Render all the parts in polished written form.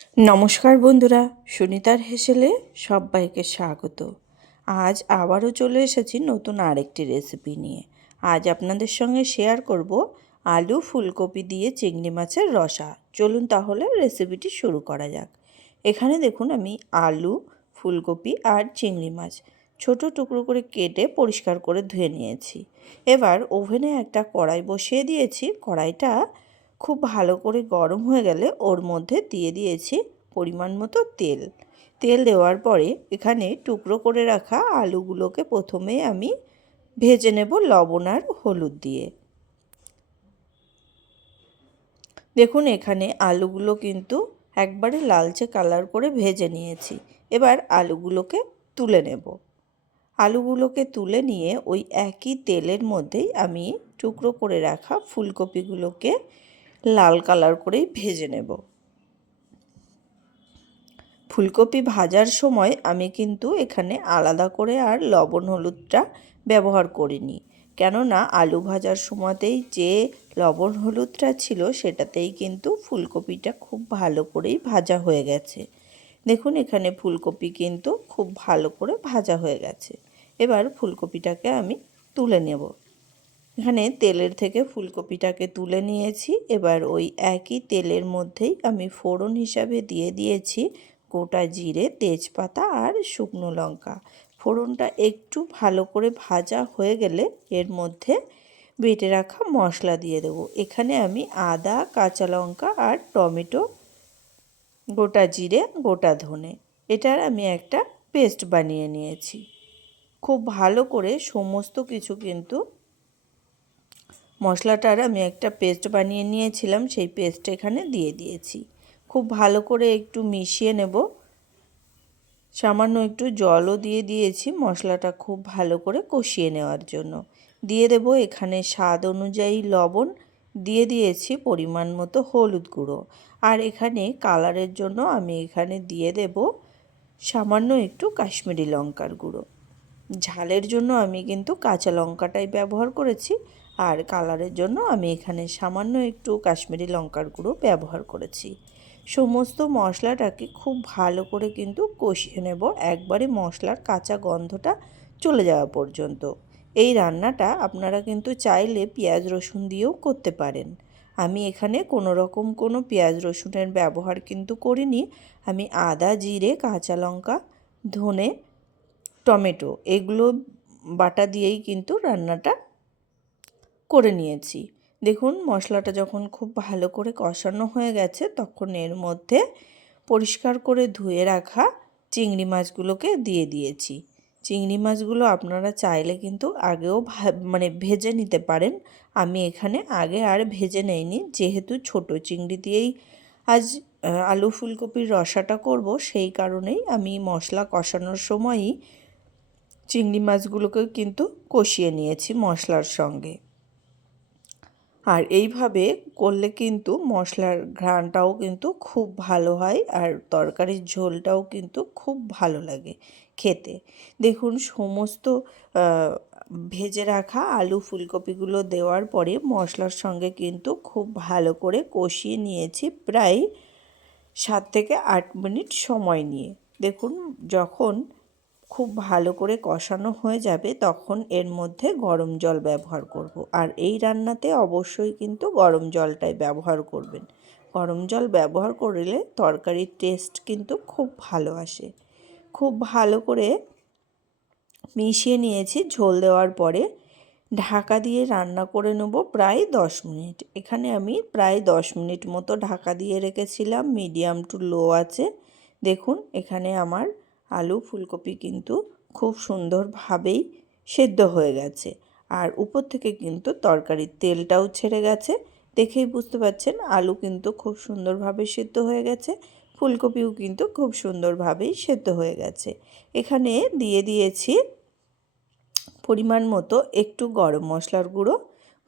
নমস্কার বন্ধুরা, সুনিতার হেসেলে সবাইকে স্বাগত। আজ আবারও চলে এসেছি নতুন আরেকটি রেসিপি নিয়ে। আজ আপনাদের সঙ্গে শেয়ার করব আলু ফুলকপি দিয়ে চিংড়ি মাছের রসা। চলুন তাহলে রেসিপিটি শুরু করা যাক। এখানে দেখুন আমি আলু, ফুলকপি আর চিংড়ি মাছ ছোট টুকরো করে কেটে পরিষ্কার করে ধুয়ে নিয়েছি। এবার ওভেনে একটা কড়াই বসিয়ে দিয়েছি। কড়াইটা খুব ভালো করে গরম হয়ে গেলে ওর মধ্যে দিয়ে দিয়েছি পরিমাণ মতো তেল। তেল দেওয়ার পরে এখানে টুকরো করে রাখা আলুগুলোকে প্রথমে আমি ভেজে নেব লবণ আর হলুদ দিয়ে। দেখুন এখানে আলুগুলো কিন্তু একবারে লালচে কালার করে ভেজে নিয়েছি। এবার আলুগুলোকে তুলে নেব। আলুগুলোকে তুলে নিয়ে ওই একই তেলের মধ্যেই আমি টুকরো করে রাখা ফুলকপিগুলোকে লাল কালার করেই ভেজে নেব। ফুলকপি ভাজার সময় আমি কিন্তু এখানে আলাদা করে আর লবণ হলুদটা ব্যবহার করিনি, কেননা আলু ভাজার সময়তেই যে লবণ হলুদটা ছিল সেটাতেই কিন্তু ফুলকপিটা খুব ভালো করেই ভাজা হয়ে গেছে। দেখুন এখানে ফুলকপি কিন্তু খুব ভালো করে ভাজা হয়ে গেছে। এবার ফুলকপিটাকে আমি তুলে নেব। এখানে তেলের থেকে ফুলকপিটাকে তুলে নিয়েছি। এবার ওই একই তেলের মধ্যেই আমি ফোড়ন হিসাবে দিয়ে দিয়েছি গোটা জিরে, তেজপাতা আর শুকনো লঙ্কা। ফোড়নটা একটু ভালো করে ভাজা হয়ে গেলে এর মধ্যে বেটে রাখা মশলা দিয়ে দেবো। এখানে আমি আদা, কাঁচা লঙ্কা আর টমেটো, গোটা জিরে, গোটা ধনে, এটার আমি একটা পেস্ট বানিয়ে নিয়েছি। খুব ভালো করে সমস্ত কিছু কিন্তু মশলাটার আমি একটা পেস্ট বানিয়ে নিয়েছিলাম, সেই পেস্ট এখানে দিয়ে দিয়েছি। খুব ভালো করে একটু মিশিয়ে নেব। সামান্য একটু জলও দিয়ে দিয়েছি মশলাটা খুব ভালো করে কষিয়ে নেওয়ার জন্য। দিয়ে দেব এখানে স্বাদ অনুযায়ী লবণ, দিয়ে দিয়েছি পরিমাণ মতো হলুদ গুঁড়ো, আর এখানে কালারের জন্য আমি এখানে দিয়ে দেব সামান্য একটু কাশ্মীরি লঙ্কার গুঁড়ো। ঝালের জন্য আমি কিন্তু কাঁচা লঙ্কাটাই ব্যবহার করেছি, আর কালারের জন্য আমি এখানে সামান্য একটু কাশ্মীরি লঙ্কার গুঁড়ো ব্যবহার করেছি। সমস্ত মশলাটাকে খুব ভালো করে কিন্তু কষিয়ে নেব, একবারে মশলার কাঁচা গন্ধটা চলে যাওয়া পর্যন্ত। এই রান্নাটা আপনারা কিন্তু চাইলে পেঁয়াজ রসুন দিয়েও করতে পারেন। আমি এখানে কোনো পেঁয়াজ রসুনের ব্যবহার কিন্তু করিনি। আমি আদা, জিরে, কাঁচা লঙ্কা, ধনে, টমেটো এগুলো বাটা দিয়েই কিন্তু রান্নাটা করে নিয়েছি। দেখুন মশলাটা যখন খুব ভালো করে কষানো হয়ে গেছে তখন এর মধ্যে পরিষ্কার করে ধুয়ে রাখা চিংড়ি মাছগুলোকে দিয়ে দিয়েছি। চিংড়ি মাছগুলো আপনারা চাইলে কিন্তু আগেও ভেজে নিতে পারেন। আমি এখানে আগে আর ভেজে নেইনি, যেহেতু ছোট চিংড়ি দিয়েই আজ আলু ফুলকপির রসাটা করব, সেই কারণেই আমি মশলা কষানোর সময়ই চিংড়ি মাছগুলোকে কিন্তু কষিয়ে নিয়েছি মশলার সঙ্গে। আর এইভাবে করলে কিন্তু মশলার ঘ্রাণটাও কিন্তু খুব ভালো হয়, আর তরকারির ঝোলটাও কিন্তু খুব ভালো লাগে খেতে। দেখুন সমস্ত ভেজে রাখা আলু ফুলকপিগুলো দেওয়ার পরে মশলার সঙ্গে কিন্তু খুব ভালো করে কষিয়ে নিয়েছি, প্রায় 7 থেকে 8 মিনিট সময় নিয়ে। দেখুন যখন খুব ভালো করে কষানো হয়ে যাবে তখন এর মধ্যে গরম জল ব্যবহার করব। আর এই রান্নাতে অবশ্যই কিন্তু গরম জলটাই ব্যবহার করবেন। গরম জল ব্যবহার করলে তরকারির টেস্ট কিন্তু খুব ভালো আসে। খুব ভালো করে মিশিয়ে নিয়েছি। ঝোল দেওয়ার পরে ঢাকা দিয়ে রান্না করে নেব প্রায় 10 মিনিট। এখানে আমি প্রায় 10 মিনিট মতো ঢাকা দিয়ে রেখেছিলাম মিডিয়াম টু লো আছে। দেখুন এখানে আমার আলু ফুলকপি কিন্তু খুব সুন্দরভাবেই সেদ্ধ হয়ে গেছে, আর উপর থেকে কিন্তু তরকারির তেলটাও ছেড়ে গেছে। দেখেই বুঝতে পারছেন আলু কিন্তু খুব সুন্দরভাবে সেদ্ধ হয়ে গেছে, ফুলকপিও কিন্তু খুব সুন্দরভাবেই সেদ্ধ হয়ে গেছে। এখানে দিয়ে দিয়েছি পরিমাণ মতো একটু গরম মশলার গুঁড়ো।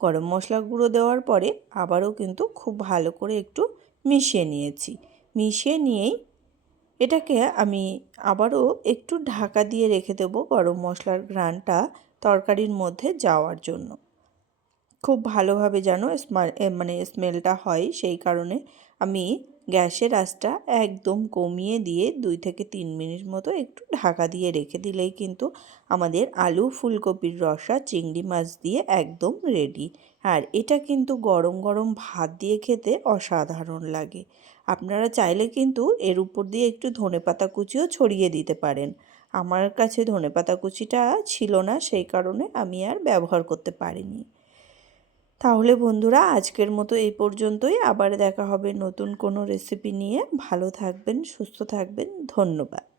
গরম মশলার গুঁড়ো দেওয়ার পরে আবারও কিন্তু খুব ভালো করে একটু মিশিয়ে নিয়েছি। মিশিয়ে নিয়েই এটাকে আমি আবারও একটু ঢাকা দিয়ে রেখে দেবো গরম মশলার ঘ্রাণটা তরকারির মধ্যে যাওয়ার জন্য। খুব ভালোভাবে যেন স্মেলটা হয়, সেই কারণে আমি গ্যাসের আঁচটা একদম কমিয়ে দিয়ে 2 থেকে 3 মিনিট মতো একটু ঢাকা দিয়ে রেখে দিলেই কিন্তু আমাদের আলু ফুলকপির রসা চিংড়ি মাছ দিয়ে একদম রেডি। আর এটা কিন্তু গরম গরম ভাত দিয়ে খেতে অসাধারণ লাগে। আপনারা চাইলে কিন্তু এর উপর দিয়ে একটু ধনেপাতা কুচিও ছড়িয়ে দিতে পারেন। আমার কাছে ধনেপাতা কুচিটা ছিল না, সেই কারণে আমি আর ব্যবহার করতে পারিনি। তাহলে বন্ধুরা আজকের মতো এই পর্যন্তই। আবার দেখা হবে নতুন কোনো রেসিপি নিয়ে। ভালো থাকবেন, সুস্থ থাকবেন। ধন্যবাদ।